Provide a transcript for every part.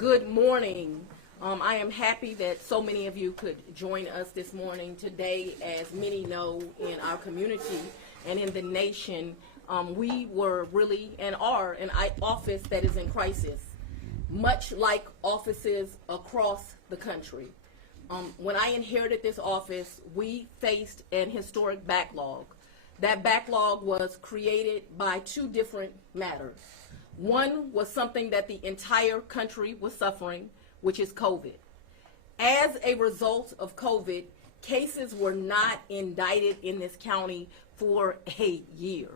Good morning. I am happy that so many of you could join us this morning. Today, as many know, in our community and in the nation, we were really and are an office that is in crisis, much like offices across the country. When I inherited this office, we faced an historic backlog. That backlog was created by two different matters. One was something that the entire country was suffering, which is COVID. As a result of COVID, cases were not indicted in this county for a year.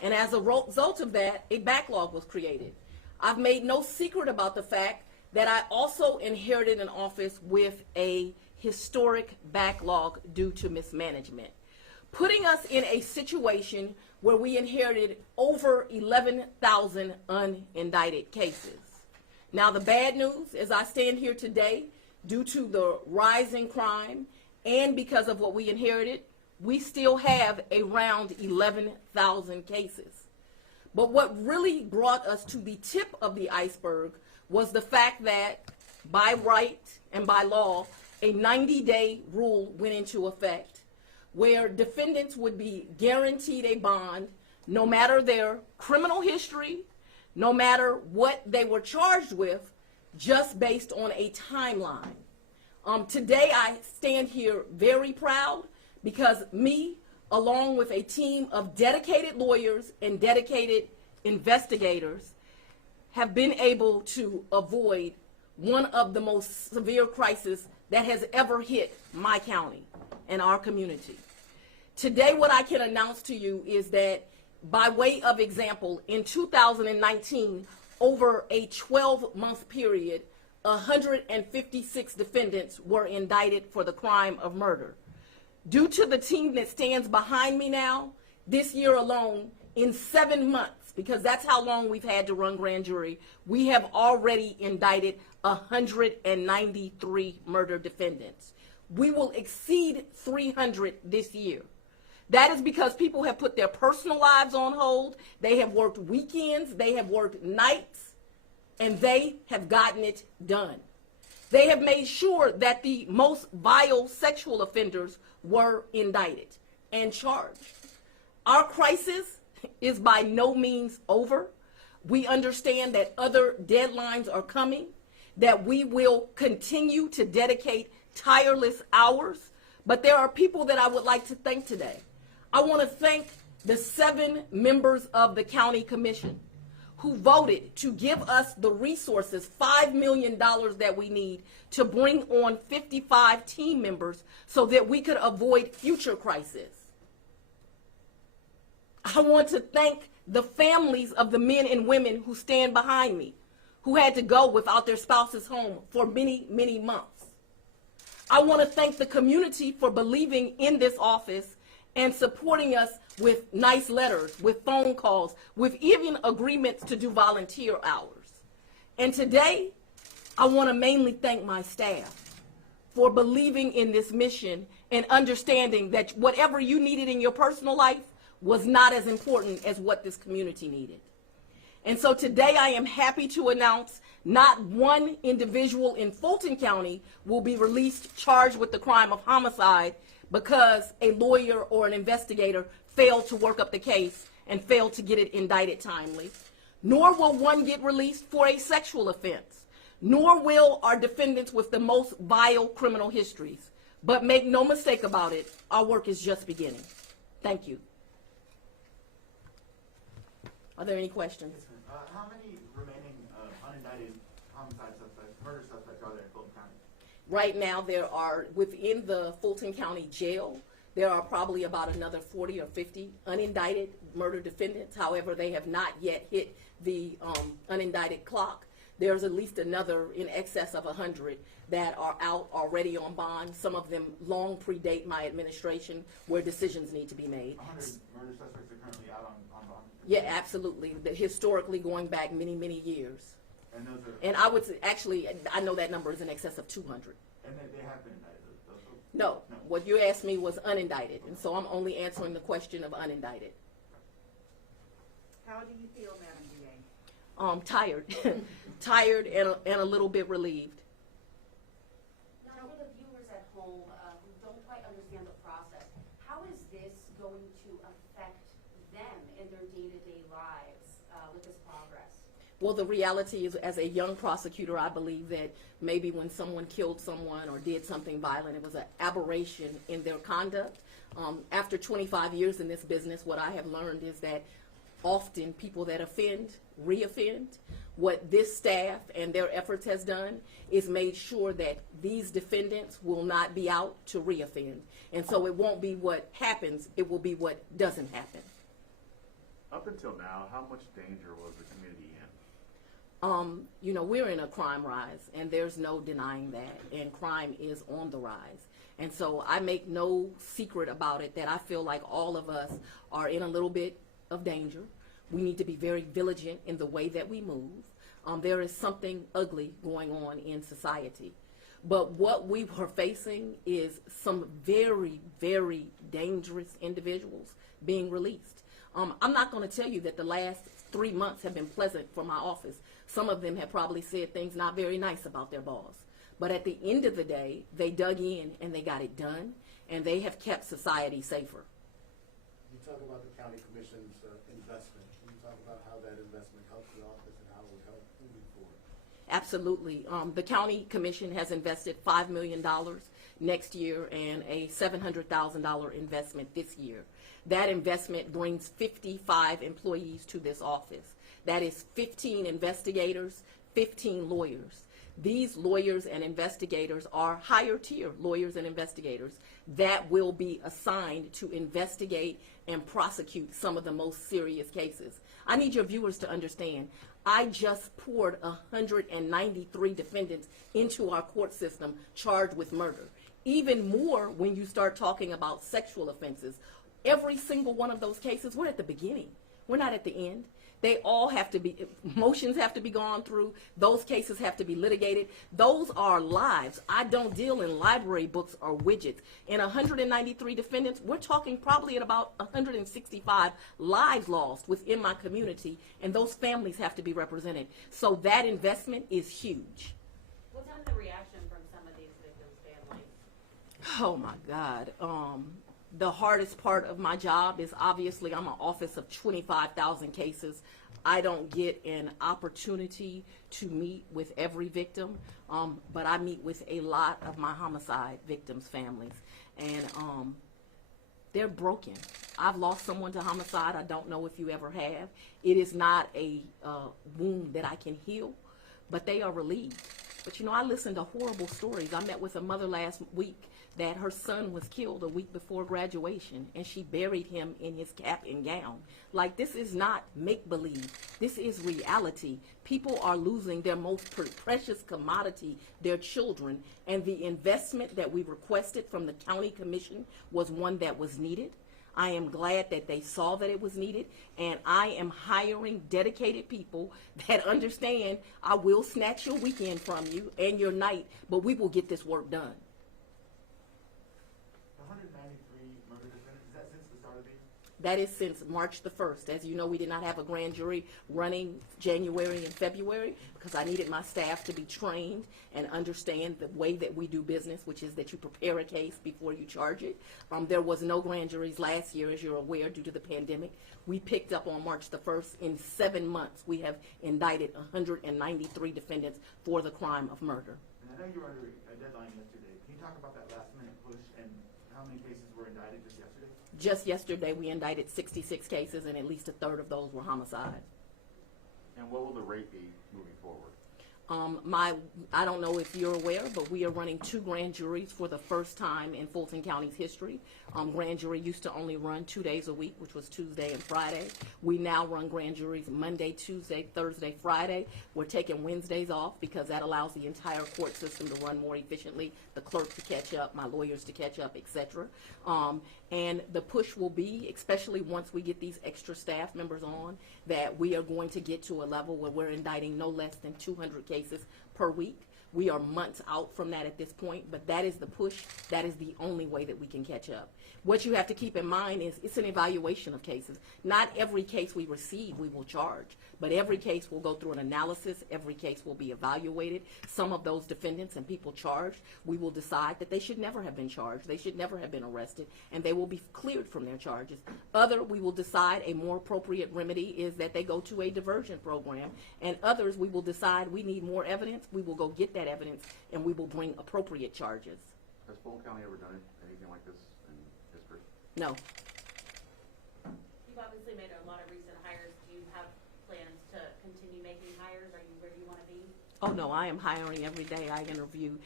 And as a result of that, a backlog was created. I've made no secret about the fact that I also inherited an office with a historic backlog due to mismanagement, putting us in a situation where we inherited over 11,000 unindicted cases. Now, the bad news, as I stand here today, due to the rising crime and because of what we inherited, we still have around 11,000 cases. But what really brought us to the tip of the iceberg was the fact that, by right and by law, a 90-day rule went into effect, where defendants would be guaranteed a bond no matter their criminal history, no matter what they were charged with, just based on a timeline. Today I stand here very proud because me, along with a team of dedicated lawyers and dedicated investigators, have been able to avoid one of the most severe crises that has ever hit my county and our community. Today, what I can announce to you is that, by way of example, in 2019, over a 12-month period, 156 defendants were indicted for the crime of murder. Due to the team that stands behind me now, this year alone, in 7 months, because that's how long we've had to run grand jury, we have already indicted 193 murder defendants. We will exceed 300 this year. That is because people have put their personal lives on hold, they have worked weekends, they have worked nights, and they have gotten it done. They have made sure that the most vile sexual offenders were indicted and charged. Our crisis is by no means over. We understand that other deadlines are coming, that we will continue to dedicate tireless hours, but there are people that I would like to thank today. I want to thank the 7 members of the county commission who voted to give us the resources, $5 million that we need to bring on 55 team members so that we could avoid future crises. I want to thank the families of the men and women who stand behind me, who had to go without their spouses home for many, many months. I want to thank the community for believing in this office and supporting us with nice letters, with phone calls, with even agreements to do volunteer hours. And today, I want to mainly thank my staff for believing in this mission and understanding that whatever you needed in your personal life was not as important as what this community needed. And so today I am happy to announce not one individual in Fulton County will be released charged with the crime of homicide because a lawyer or an investigator failed to work up the case and failed to get it indicted timely. Nor will one get released for a sexual offense. Nor will our defendants with the most vile criminal histories. But make no mistake about it, our work is just beginning. Thank you. Are there any questions? How many remaining unindicted homicide suspects, murder suspects are there in Fulton County? Right now, there are, within the Fulton County Jail, there are probably about another 40 or 50 unindicted murder defendants. However, they have not yet hit the unindicted clock. There's at least another in excess of 100 that are out already on bond. Some of them long predate my administration, where decisions need to be made. 100 murder suspects are currently out on bond? Yeah, absolutely. Historically, going back many, many years. And those are... And I would say, actually, I know that number is in excess of 200. And they have been indicted? Those folks? No. What you asked me was unindicted, and so I'm only answering the question of unindicted. How do you feel, Madam DA? Tired, tired and a little bit relieved. Now, for the viewers at home who don't quite understand the process, how is this going to affect them in their day-to-day lives with this progress? Well, the reality is, as a young prosecutor, I believe that maybe when someone killed someone or did something violent, it was an aberration in their conduct. After 25 years in this business, what I have learned is that often people that offend, reoffend. What this staff and their efforts has done is made sure that these defendants will not be out to reoffend. And so it won't be what happens, it will be what doesn't happen. Up until now, how much danger was the community in? You know, we're in a crime rise, and there's no denying that, and crime is on the rise. And so I make no secret about it that I feel like all of us are in a little bit of danger. We need to be very vigilant in the way that we move. There is something ugly going on in society. But what we were facing is some very, very dangerous individuals being released. I'm not going to tell you that the last 3 months have been pleasant for my office. Some of them have probably said things not very nice about their boss. But at the end of the day, they dug in and they got it done, and they have kept society safer. You talk about the county commission's investment. Can you talk about how that investment helps the office and how it will help moving forward? Absolutely. The county commission has invested $5 million next year and a $700,000 investment this year. That investment brings 55 employees to this office. That is 15 investigators, 15 lawyers. These lawyers and investigators are higher tier lawyers and investigators that will be assigned to investigate and prosecute some of the most serious cases. I need your viewers to understand, I just poured 193 defendants into our court system charged with murder. Even more when you start talking about sexual offenses. Every single one of those cases, we're at the beginning. We're not at the end. They all have to be, motions have to be gone through. Those cases have to be litigated. Those are lives. I don't deal in library books or widgets. In 193 defendants, we're talking probably at about 165 lives lost within my community, and those families have to be represented. So that investment is huge. What's been the reaction from some of these victims' families? Oh my God. The hardest part of my job is obviously I'm an office of 25,000 cases. I don't get an opportunity to meet with every victim, but I meet with a lot of my homicide victims' families. And they're broken. I've lost someone to homicide. I don't know if you ever have. It is not a wound that I can heal, but they are relieved. But you know, I listened to horrible stories. I met with a mother last week that her son was killed a week before graduation, and she buried him in his cap and gown. Like, this is not make-believe. This is reality. People are losing their most precious commodity, their children, and the investment that we requested from the county commission was one that was needed. I am glad that they saw that it was needed, and I am hiring dedicated people that understand I will snatch your weekend from you and your night, but we will get this work done. 193 murder defendants, is that since the start of the year? That is since March the 1st. As you know, we did not have a grand jury running January and February because I needed my staff to be trained and understand the way that we do business, which is that you prepare a case before you charge it. There was no grand juries last year, as you're aware, due to the pandemic. We picked up on March the 1st. In 7 months, we have indicted 193 defendants for the crime of murder. And I know you were under a deadline yesterday. Can you talk about that last minute push and how many cases were indicted just yesterday? Just yesterday, we indicted 66 cases, and at least a third of those were homicides. And what will the rate be moving forward? I don't know if you're aware, but we are running 2 grand juries for the first time in Fulton County's history. Grand jury used to only run 2 days a week, which was Tuesday and Friday. We now run grand juries Monday, Tuesday, Thursday, Friday. We're taking Wednesdays off because that allows the entire court system to run more efficiently, the clerk to catch up, my lawyers to catch up, etc. And the push will be, especially once we get these extra staff members on, that we are going to get to a level where we're indicting no less than 200 cases per week. We are months out from that at this point, but that is the push. That is the only way that we can catch up. What you have to keep in mind is it's an evaluation of cases. Not every case we receive we will charge, but every case will go through an analysis. Every case will be evaluated. Some of those defendants and people charged, we will decide that they should never have been charged. They should never have been arrested, and they will be cleared from their charges. Other, we will decide a more appropriate remedy is that they go to a diversion program, and others, we will decide we need more evidence. We will go get that evidence, and we will bring appropriate charges. Has Fulton County ever done anything like this in history? No. You've obviously made a lot of recent hires. Do you have plans to continue making hires? Are you where you want to be? Oh, no, I am hiring every day. I interview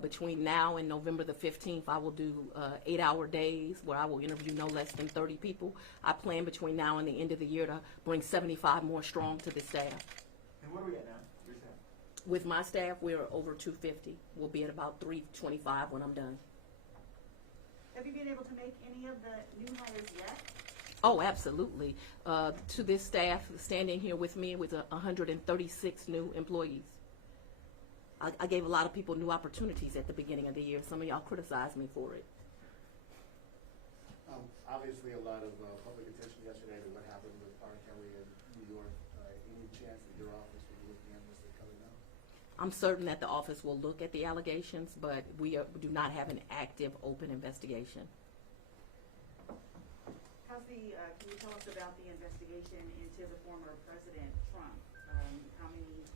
between now and November the 15th. I will do 8-hour days where I will interview no less than 30 people. I plan between now and the end of the year to bring 75 more strong to the staff. And what are we at now? Your staff? With my staff, we're over 250. We'll be at about 325 when I'm done. Have you been able to make any of the new hires yet? Oh, absolutely. To this staff, standing here with me with 136 new employees. I gave a lot of people new opportunities at the beginning of the year. Some of y'all criticized me for it. Obviously, a lot of public attention yesterday to what happened with R. Kelly in New York. Any chance that your office will be looking at this coming up? I'm certain that the office will look at the allegations, but we do not have an active, open investigation. Can you tell us about the investigation into the former President Trump? How many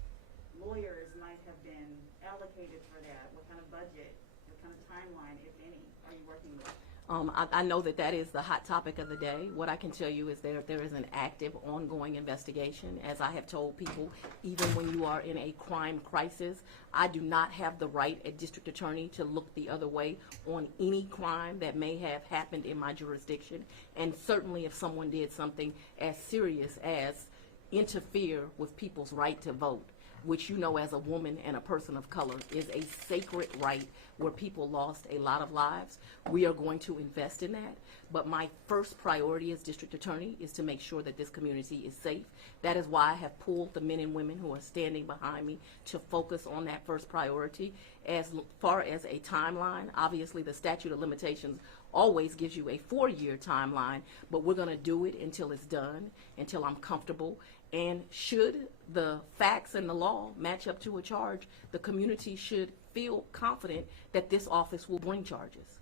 lawyers might have been allocated for that? What kind of budget, what kind of timeline, if any, are you working with? I know that that is the hot topic of the day. What I can tell you is there is an active, ongoing investigation. As I have told people, even when you are in a crime crisis, I do not have the right as district attorney to look the other way on any crime that may have happened in my jurisdiction. And certainly if someone did something as serious as interfere with people's right to vote, which you know as a woman and a person of color is a sacred right where people lost a lot of lives. We are going to invest in that. But my first priority as district attorney is to make sure that this community is safe. That is why I have pulled the men and women who are standing behind me to focus on that first priority. As far as a timeline, obviously the statute of limitations always gives you a 4-year timeline, but we're going to do it until it's done, until I'm comfortable. And should the facts and the law match up to a charge, the community should feel confident that this office will bring charges.